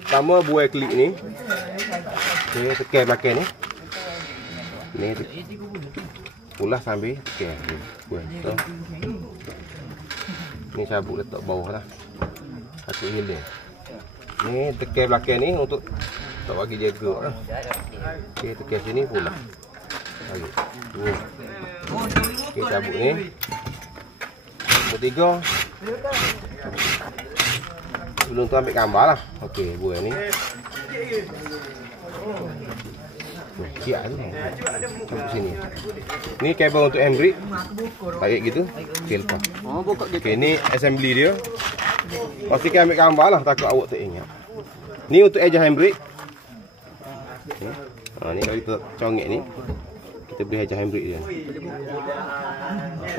Pertama buai klik ni. Okey, tekan belakang ni. Ni pulas sambil tekan buai. So. Ni cabut letak bawah lah. Satu hilang. Ni tekan belakang ni untuk tak bagi jaga lah. Okey, tekan sini pulas. Tarik. Ni. Okey, cabut ni. Ketiga. Sebelum tu ambil gambar lah. Okey, buai ni. Siap tu. Cabut sini. Ni kabel untuk handbrake. Tarik gitu. Okey, lepas. Okey, ni assembly dia. Pastikan ambil gambar lah, takut awak tak ingat. Ni untuk adjust handbrake. Ni kalau kita congek ni, kita boleh adjust handbrake dia.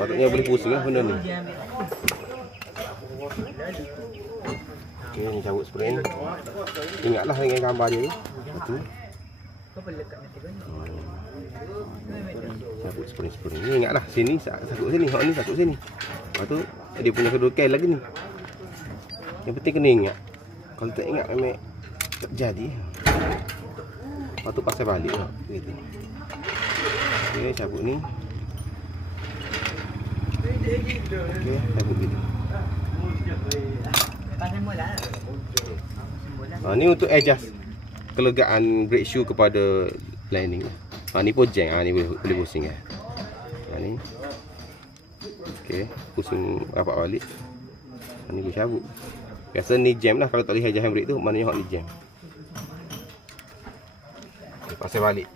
Patutnya boleh pusing lah benda ni. Okey, ni cabut spring. Ingatlah dengan gambar dia tu. Satu. Cabut spring. Ni ingatlah sini sakut sini, hak ni sakut sini. Lepas tu dia punya kedudukan lagi ni. Yang penting kena ingat. Kalau tak ingat memang tak jadi. Lepas tu pasal balik lah gitu. Okey, cabut ni. Okey, cabut gitu. Ni untuk adjust kelegaan brake shoe kepada landing. Ni pun jeng. Ni boleh pusing kan. Ni. Okey, pusing rapat balik. Ni boleh cabut. Biasa ni jam lah, kalau tak boleh adjust handbrake tu maknanya hak ni jam. Okey, pasal balik.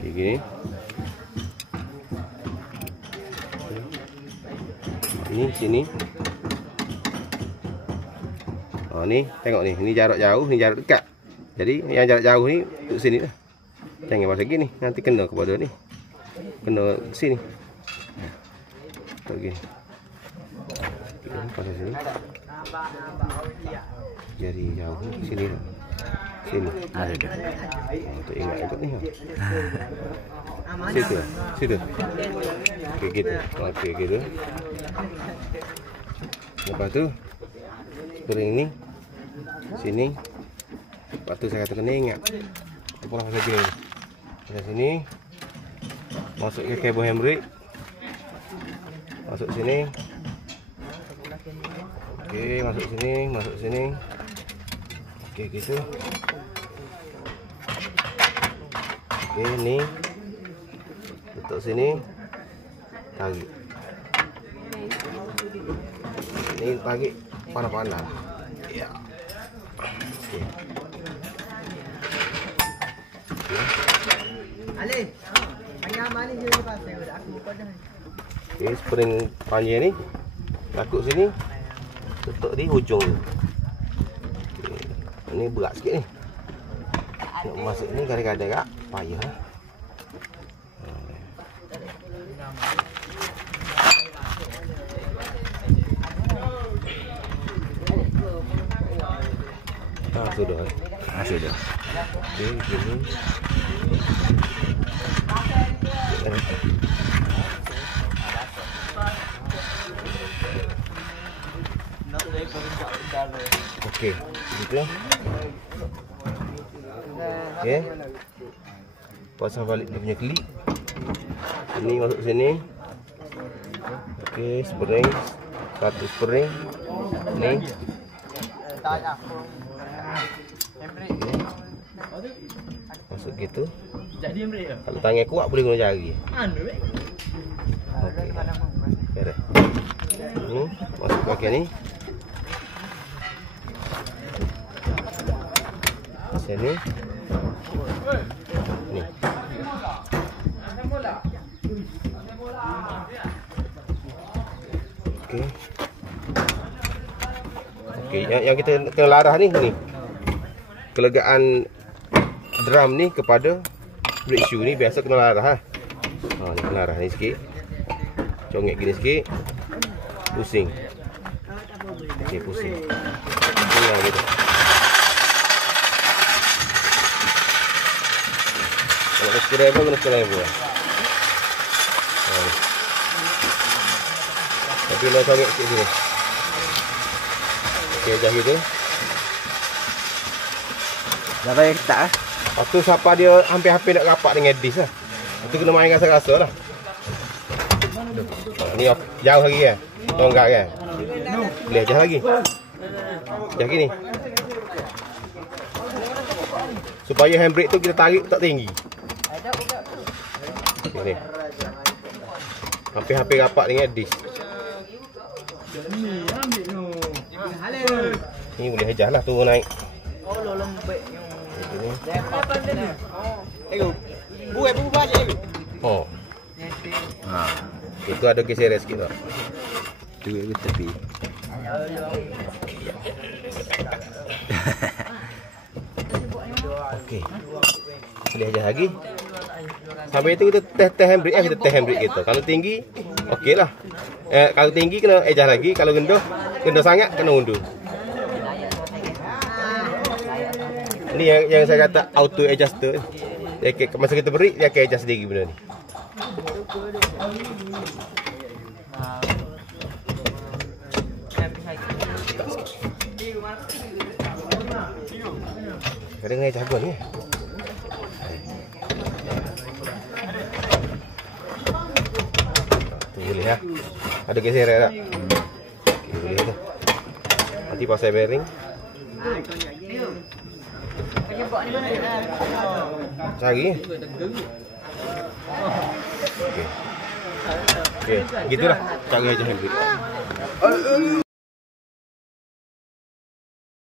Okey, gini. Ni sini. Ni tengok ni jarak jauh, ni jarak dekat. Jadi yang jarak jauh ni duduk sini lah. Jangan pasal gini, nanti kena kepada ni. Kena sini. Okey. Pasal sini. Jari jauh sini. Sini. Ada. Tak ingat ikut ni. Situ. Okey gitu. Okey gitu. Lepas tu spring ni sini. Lepas tu saya kata kena ingat. Pulang pasal sini. Pasal sini. Masuk ke kabel handbrake. Masuk sini. Okey, masuk sini. Okey, gitu. Okey, ni. Letak sini. Tarik. Ni tarik panas-panas. Ya. Okey. Alin. Hanya mana je lepas aku buka dah. Okey, spring panjang ni. Takut sini. Letak di hujung ni. Okay. Ni berat sikit ni. Nak masuk ni kadang-kadang agak payah. Sudah. Sudah. Okey, gini. Okey, gitu. Okey. Pasang balik dia punya klik. Ini masuk sini. Okey, spring. Satu spring. Ni. Masuk gitu. Kalau tangan kuat boleh guna jari. Okey. Okey. Ni masuk bahagian ni. Sini. Ni. Okey. Okey, yang kita kena larah ni. Kelegaan drum ni kepada brake shoe ni biasa kena larah ha. Ni kena larah ni sikit. Congek gini sikit. Pusing. Okey, pusing. Pusing gitu. Kalau screwdriver guna screwdriver. Tapi nak congek sikit sini. Okey, dah gitu. Dah bayar ketat ah. Lepas tu siapa dia hampir-hampir nak rapat dengan disk lah. Lepas tu kena main rasa-rasa lah. Ni jauh lagi kan? Tonggak kan? Boleh jauh lagi. Jauh gini. Supaya handbrake tu kita tarik tak tinggi. Ni. Hampir-hampir rapat dengan disk. Ni boleh adjust lah turun naik. Ini. Oh. Ha. Itu ada geser sikit tak? Duit ke tepi. Okey. Boleh adjust lagi. Sampai itu kita test handbrake kita test handbrake kita. Kalau tinggi, okeylah. Kalau tinggi kena adjust lagi, kalau rendah sangat kena undur. Ni yang saya kata auto adjuster. Masa kita break dia akan adjust sendiri benda ni. Kadang dengan jago ni. Tu boleh ya. Ada geser tak? Okay, boleh tu. Nanti pasang bearing. Cari. Okey. Okey, gitulah cara adjust handbrake.